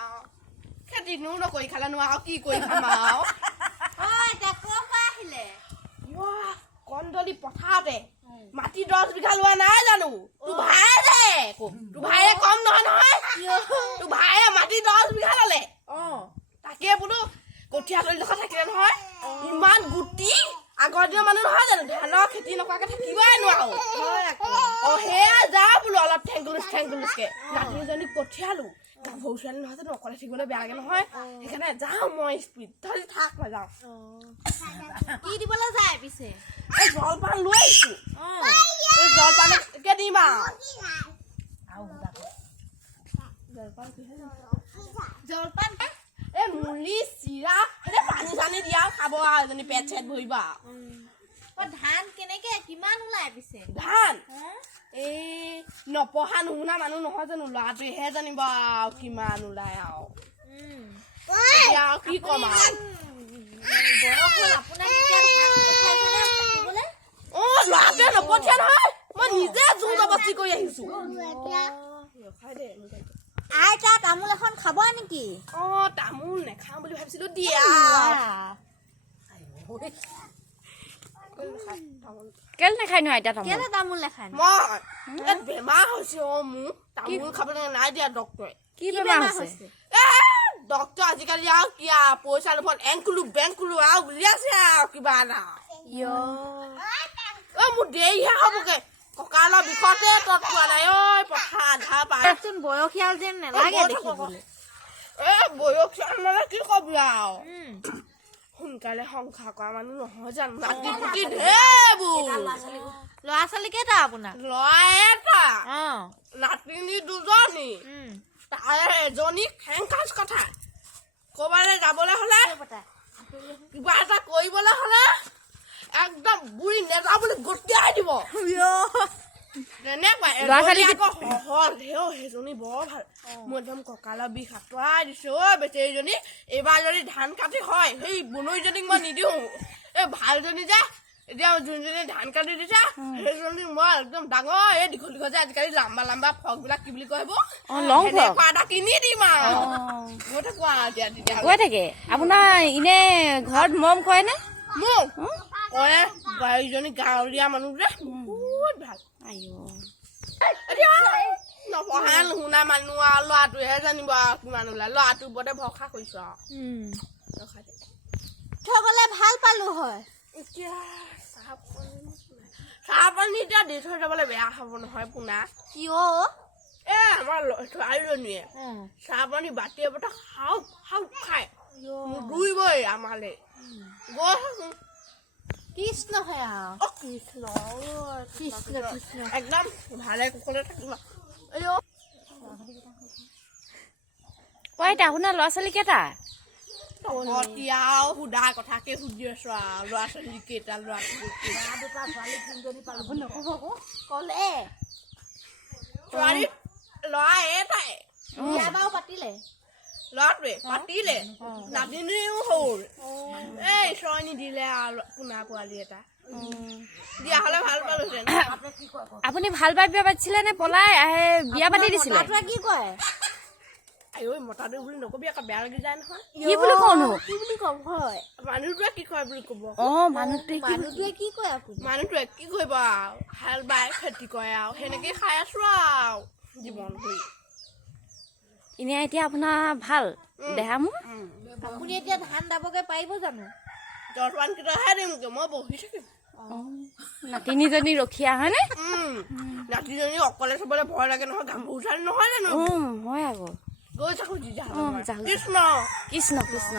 আৰু খেতিনো নকৰি খালে নোৱাৰো কি কৰি খাম আৰু কন্দলি পথাৰতে মাটি 10 বিঘা লোৱা নাই জানো তোৰ ভাই দে তোৰ ভাইয়ে কম নহয় তোৰ ভাইয়ে মাটি 10 বিঘা ললে তাকে বোলো কঠীয়া তলি দেখা থাকিলে নহয় ইমান গুটি আগৰ দিনৰ মানুহ নহয় জানো ধানৰ খেতি নকৰাকে থাকিবই নোৱাৰো সেয়া যা বোলো অলপ ঠেংগুলুচকে নাতিনীজনীক পঠিয়ালো গাভৰু ছোৱালী নহয় জানো অকলে থাকিবলৈ বেয়াগে নহয় সেইকাৰণে যাওঁ মই স্পীড তই থাক মই যাওঁ কি দিবলৈ যায় পিছে এই জলপান লৈ আহিছো এই জলপানকে দিম আৰু জলপান এই মুড়ি চিৰা পানী চানী দিয়া খাব আৰু এজনী পেট চেট ভৰিব ধান কেনেকে কিমান ওলাই পিছে ধান এই নপঢ়া নুশুনা মানুহ নহয় জানো ল'ৰাটোৱেহে জানিব আৰু কিমান ওলাই আৰু এতিয়া কি কম আৰু ল'ৰাটোৱে নপঠিয়া নহয় মই নিজে জোৰ জবস্তি কৰি আহিছো আইতা তামোল এখন খাব নেকি তামোল নেখাওঁ বুলি ভাবিছিলো দিয়া কেলে নাখায় নো আইতা তামোল কেলে তামোল নাখায় মই বেমাৰ হৈছে মোৰ তামোল খাবলৈ নাই দিয়া ডক্তৰে কি বেমাৰ হৈছে ডক্তৰ আজিকালি আৰু কি পইচা লোভত বেংকুলো আৰু উলিয়াইছে আৰু কিবা এটা মোৰ দেৰিহে হ'বগে কঁকালৰ বিষতে তত পোৱা নাই ঐ পথাৰ আধা পাচোন বয়সীয়াল যেন নেলাগে দেখিবলৈ বয়সীয়াল মানে কি কবি আৰু সোনকালে সংসাৰ কৰা মানুহ নহয় জানো নাতি পুতি ঢেৰবোৰ ল'ৰা ছোৱালী কেইটা আপোনাৰ ল'ৰা এটা নাতিনী দুজনী তাৰে এজনী খেংখাচ কথা ক'বালৈ যাবলৈ হ'লে কিবা এটা কৰিবলৈ হ'লে একদম বুঢ়ী নেতা বুলি গতিয়াই দিব তেনেকুৱাই আকৌ সহজ সেইজনী বৰ ভাল মই একদম কঁকালৰ বিষ আঁতৰাই দিছো বেটেৰীজনী এইবাৰ যদি ধান কাটি হয় সেই বনৰীজনীক মই নিদিওঁ এই ভালজনী যে এতিয়া যোনজনী ধান কাটি দিছে সেইজনী মই একদম ডাঙৰ এই দীঘল যে আজিকালি লাম্বা ফ্ৰক বিলাক কি বুলি কয় সেনেকুৱা এটা কিনি দিম আৰু গৈ থাকো আৰু তেতিয়া গৈ থাকে আপোনাৰ এনে ঘৰত মৰম কৰে নে মোক কয় বোৱাৰীজনী গাঁৱলীয়া মানুহ যে বহুত ভাল এতিয়া নপঢ়া নুশুনা মানুহ আৰু ল'ৰাটোহে জানিব আৰু কিমান ওলাই ল'ৰাটোৰ ওপৰতে ভৰসা কৰিছো আৰু গলে ভাল পালো হয় এতিয়া চাহ পানী এতিয়া দি থৈ যাবলৈ বেয়া হ'ব নহয় পোনা কিয় আমাৰ ছোৱালীজনীয়ে চাহ পানী বাতি এবটা খাওঁ খাই নুদুৰিবই আমালে গৈ কৃষ্ণ কৃষ্ণ একদম ভালে কুশলে থাকিবা আইতা আপোনাৰ ল'ৰা ছোৱালী কেইটা এতিয়াও সুধা কথাকে সুধি আছো আৰু ল'ৰা ছোৱালী কেইটা ল'ৰা কলে ছোৱালী ল'ৰা এটাই বিয়া বাৰু পাতিলে ল'ৰাটোৱে পাতিলে নাতিনীও হ'ল এই ঈশ্বৰে নিদিলে আৰু পোনা পোৱালি এটা দিয়া হ'লে ভাল পালোহেঁতেন আপুনি ভাল পাই বিয়া পাতিছিলে নে পলাই বিয়া পাতি দিছিলে কি কয় আইঐ মতাটো বুলি নকবি আকৌ বেয়া লাগি যায় নহয় কি বুলি কওনো কি বুলি কম হয় মানুহটোৱে কি কয় বুলি কব মানুহটোৱে কি কয় আপুনি মানুহটোৱে কি কৰিব আৰু হাল বাই খেতি কৰে আৰু সেনেকে খাই আছো আৰু জীৱন ধৰি এনে এতিয়া আপোনাৰ ভাল দেহা মোৰ আপুনি এতিয়া ধান দাবগে পাৰিব জানো জলপান কেইটাহে দিমগে মই বহি থাকিম নাতিনীজনী ৰখীয়া হয়নে নাতিজনী অকলে চবলৈ ভয় লাগে নহয় গাভৰু ছোৱালী নহয় জানো হয় আকৌ গৈ থাকো কৃষ্ণ কৃষ্ণ